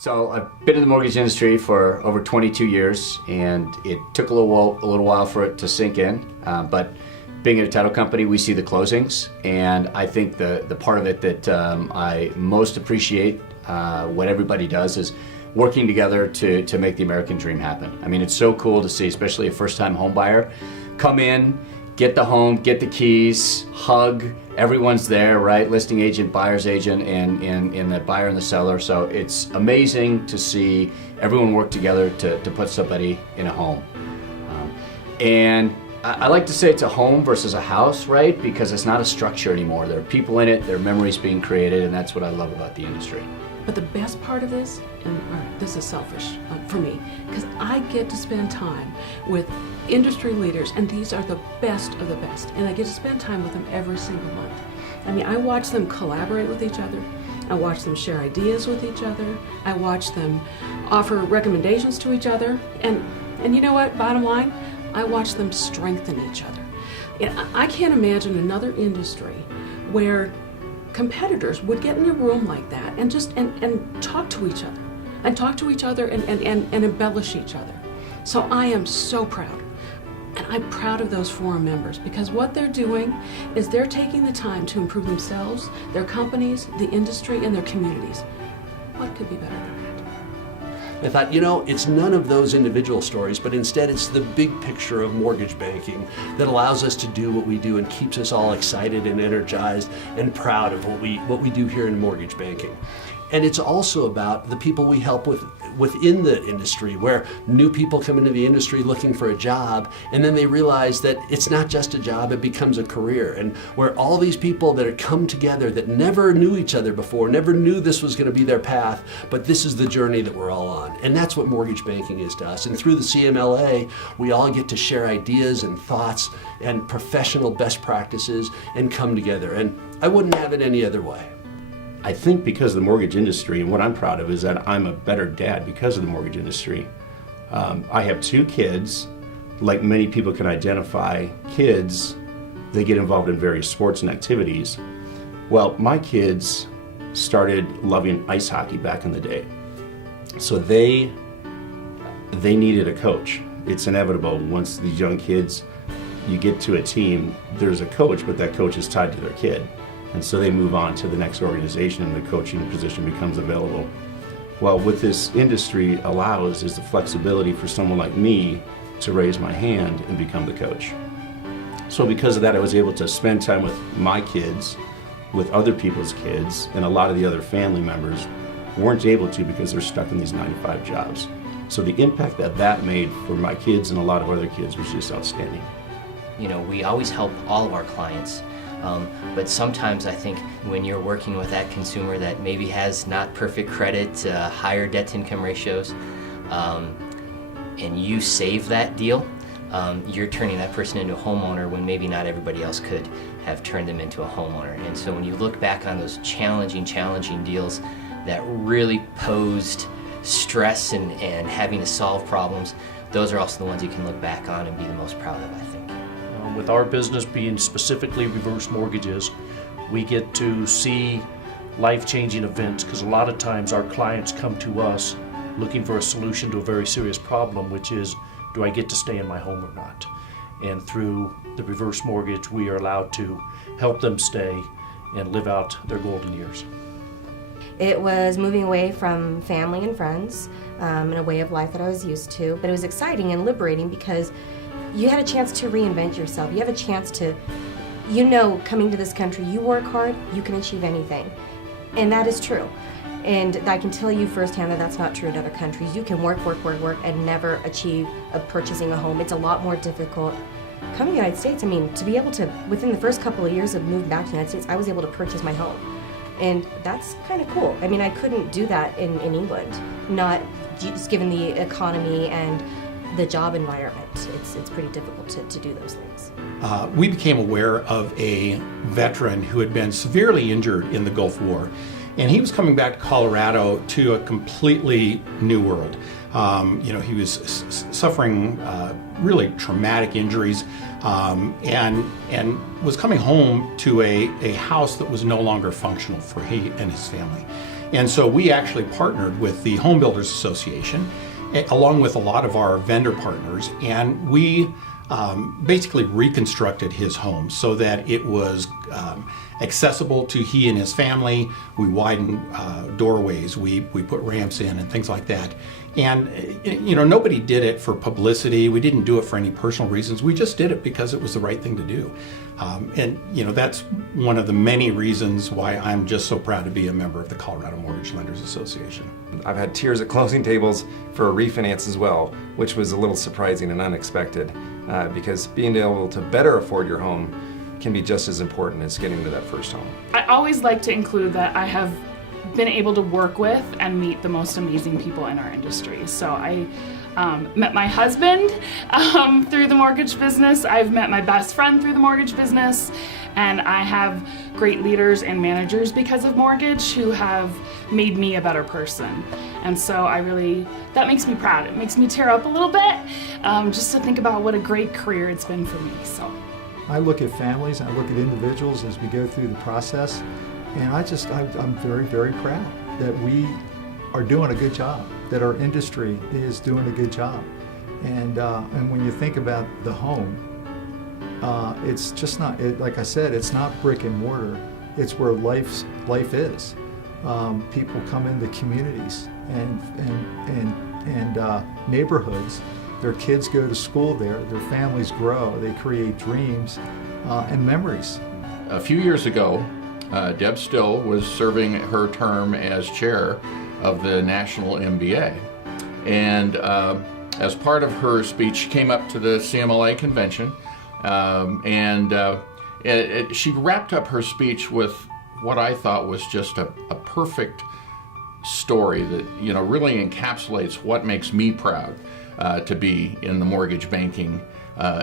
So I've been in the mortgage industry for over 22 years, and it took a little while for it to sink in. But being at a title company, we see the closings, and I think the part of it that I most appreciate, what everybody does, is working together to make the American dream happen. I mean, it's so cool to see, especially a first-time home buyer, come in, get the home, get the keys, hug, everyone's there, right? Listing agent, buyer's agent, and the buyer and the seller. So it's amazing to see everyone work together to put somebody in a home. And I like to say it's a home versus a house, right? Because it's not a structure anymore. There are people in it, there are memories being created, and that's what I love about the industry. But the best part of this, and this is selfish for me, because I get to spend time with industry leaders, and these are the best of the best, and I get to spend time with them every single month. I mean, I watch them collaborate with each other. I watch them share ideas with each other. I watch them offer recommendations to each other. And you know what, bottom line, I watch them strengthen each other. I can't imagine another industry where competitors would get in a room like that and just and talk to each other and embellish each other. So I am so proud, and I'm proud of those forum members, because what they're doing is they're taking the time to improve themselves, their companies, the industry, and their communities. What could be better than that? I thought, it's none of those individual stories, but instead it's the big picture of mortgage banking that allows us to do what we do and keeps us all excited and energized and proud of what we do here in mortgage banking. And it's also about the people we help within the industry, where new people come into the industry looking for a job, and then they realize that it's not just a job, it becomes a career. And where all these people that have come together that never knew each other before, never knew this was going to be their path, but this is the journey that we're all on. And that's what mortgage banking is to us. And through the CMLA, we all get to share ideas and thoughts and professional best practices and come together. And I wouldn't have it any other way. I think because of the mortgage industry, and what I'm proud of is that I'm a better dad because of the mortgage industry. I have two kids. Like many people can identify, kids, they get involved in various sports and activities. Well, my kids started loving ice hockey back in the day. So they needed a coach. It's inevitable. Once these young kids, you get to a team, there's a coach, but that coach is tied to their kid. And so they move on to the next organization and the coaching position becomes available. Well, what this industry allows is the flexibility for someone like me to raise my hand and become the coach. So because of that, I was able to spend time with my kids, with other people's kids, and a lot of the other family members weren't able to because they're stuck in these 9-to-5 jobs. So the impact that made for my kids and a lot of other kids was just outstanding. We always help all of our clients. But sometimes I think when you're working with that consumer that maybe has not perfect credit, higher debt-to-income ratios, and you save that deal, you're turning that person into a homeowner when maybe not everybody else could have turned them into a homeowner. And so when you look back on those challenging deals that really posed stress and having to solve problems, those are also the ones you can look back on and be the most proud of, I think. With our business being specifically reverse mortgages, we get to see life-changing events, because a lot of times our clients come to us looking for a solution to a very serious problem, which is, do I get to stay in my home or not? And through the reverse mortgage, we are allowed to help them stay and live out their golden years. It was moving away from family and friends and a way of life that I was used to, but it was exciting and liberating because you had a chance to reinvent yourself. You have a chance to, coming to this country, you work hard, you can achieve anything. And that is true. And I can tell you firsthand that that's not true in other countries. You can work, and never achieve purchasing a home. It's a lot more difficult. Coming to the United States, to be able to, within the first couple of years of moving back to the United States, I was able to purchase my home. And that's kind of cool. I couldn't do that in England, not just given the economy and the job environment. It's pretty difficult to do those things. We became aware of a veteran who had been severely injured in the Gulf War, and he was coming back to Colorado to a completely new world. He was suffering really traumatic injuries, and was coming home to a house that was no longer functional for he and his family. And so we actually partnered with the Home Builders Association, along with a lot of our vendor partners, and we basically reconstructed his home so that it was accessible to he and his family. We widened doorways, we put ramps in and things like that. And nobody did it for publicity. We didn't do it for any personal reasons. We just did it because it was the right thing to do. And that's one of the many reasons why I'm just so proud to be a member of the Colorado Mortgage Lenders Association. I've had tears at closing tables for a refinance as well, which was a little surprising and unexpected, because being able to better afford your home can be just as important as getting to that first home. I always like to include that I have been able to work with and meet the most amazing people in our industry. So I met my husband through the mortgage business. I've met my best friend through the mortgage business, and I have great leaders and managers because of mortgage who have made me a better person. And so that makes me proud. It makes me tear up a little bit just to think about what a great career it's been for me. So I look at families, I look at individuals as we go through the process, and I'm very, very proud that we are doing a good job, that our industry is doing a good job. And when you think about the home, it's just not, like I said, it's not brick and mortar. It's where life is. People come into communities and neighborhoods. Their kids go to school there. Their families grow. They create dreams and memories. A few years ago, Deb Still was serving her term as chair of the National MBA. And as part of her speech, she came up to the CMLA convention, she wrapped up her speech with what I thought was just a perfect story that really encapsulates what makes me proud to be in the mortgage banking,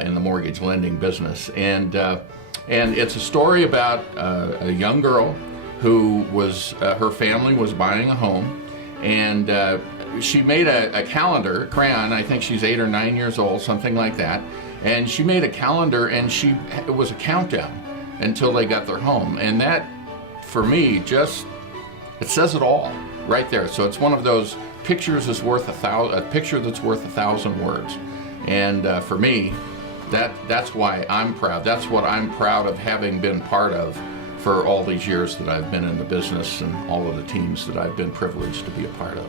in the mortgage lending business. And it's a story about a young girl who was, her family was buying a home, and she made a calendar, crayon. I think she's 8 or 9 years old, something like that. And she made a calendar, and it was a countdown until they got their home. And that, for me, it says it all right there. So it's one of those pictures is worth a picture that's worth 1,000 words. And for me, that's why I'm proud. That's what I'm proud of having been part of for all these years that I've been in the business and all of the teams that I've been privileged to be a part of.